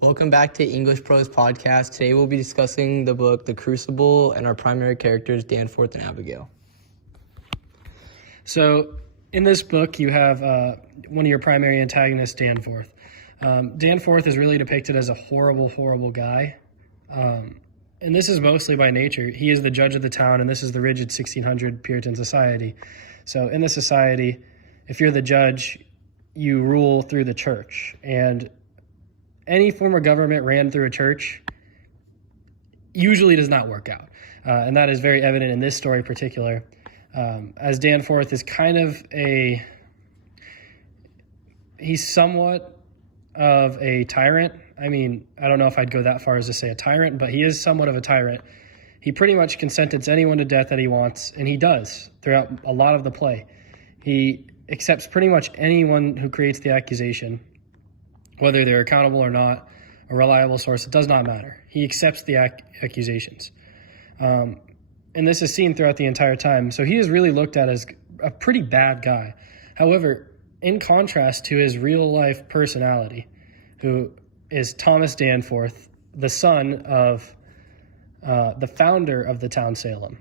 Welcome back to English Pros Podcast. Today we'll be discussing the book The Crucible and our primary characters Danforth and Abigail. So in this book you have one of your primary antagonists, Danforth. Danforth is really depicted as a horrible, horrible guy. And this is mostly by nature. He is the judge of the town, and this is the rigid 1600 Puritan society. So in the society, if you're the judge, you rule through the church. And any form of government ran through a church usually does not work out. And that is very evident in this story in particular. As Danforth is kind of he's somewhat of a tyrant. I mean, I don't know if I'd go that far as to say a tyrant, but he is somewhat of a tyrant. He pretty much can sentence anyone to death that he wants, and he does throughout a lot of the play. He accepts pretty much anyone who creates the accusation, whether they're accountable or not, a reliable source, it does not matter. He accepts the accusations. And this is seen throughout the entire time. So he is really looked at as a pretty bad guy. However, in contrast to his real-life personality, who is Thomas Danforth, the son of the founder of the town Salem.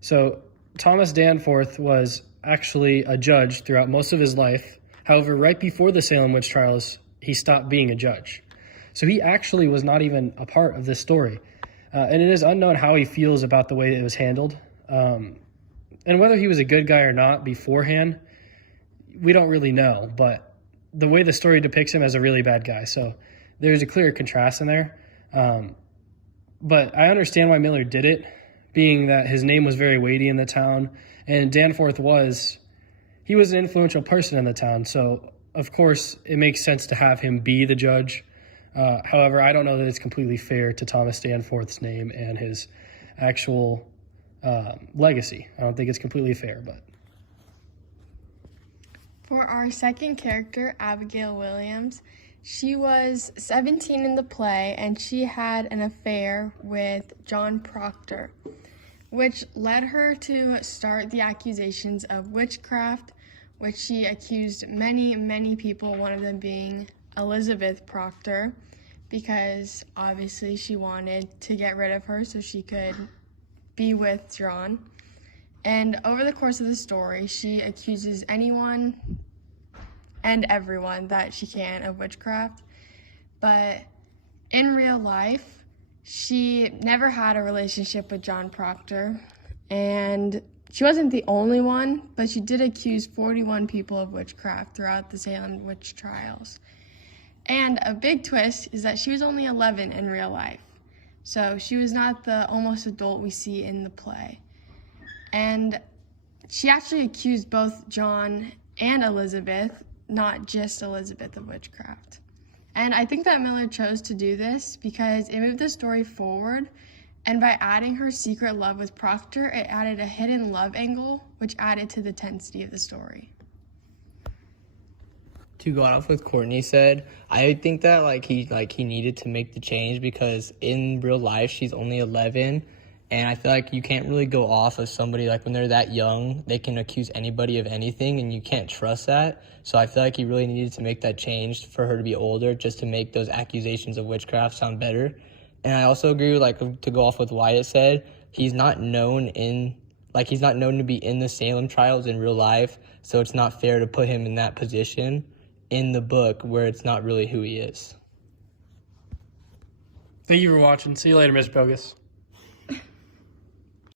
So Thomas Danforth was actually a judge throughout most of his life. However, right before the Salem witch trials, he stopped being a judge. So he actually was not even a part of this story. And it is unknown how he feels about the way it was handled. And whether he was a good guy or not beforehand, we don't really know. But the way the story depicts him as a really bad guy. So there's a clear contrast in there. But I understand why Miller did it, being that his name was very weighty in the town. And Danforth he was an influential person in the town. So, of course, it makes sense to have him be the judge. However, I don't know that it's completely fair to Thomas Danforth's name and his actual legacy. I don't think it's completely fair, but. For our second character, Abigail Williams, she was 17 in the play, and she had an affair with John Proctor, which led her to start the accusations of witchcraft, which she accused many, many people, one of them being Elizabeth Proctor, because obviously she wanted to get rid of her so she could be with John. And over the course of the story, she accuses anyone and everyone that she can of witchcraft. But in real life, she never had a relationship with John Proctor, and she wasn't the only one, but she did accuse 41 people of witchcraft throughout the Salem witch trials. And a big twist is that she was only 11 in real life. So she was not the almost adult we see in the play. And she actually accused both John and Elizabeth, not just Elizabeth, of witchcraft. And I think that Miller chose to do this because it moved the story forward, and by adding her secret love with Proctor, it added a hidden love angle, which added to the tensity of the story. To go off what Courtney said, I think that he needed to make the change because in real life she's only 11, and I feel like you can't really go off of somebody when they're that young. They can accuse anybody of anything, and you can't trust that. So I feel like he really needed to make that change for her to be older, just to make those accusations of witchcraft sound better. And I also agree to go off with Wyatt said, he's not known to be in the Salem trials in real life, so it's not fair to put him in that position in the book where it's not really who he is. Thank you for watching. See you later, Mr. Bogus.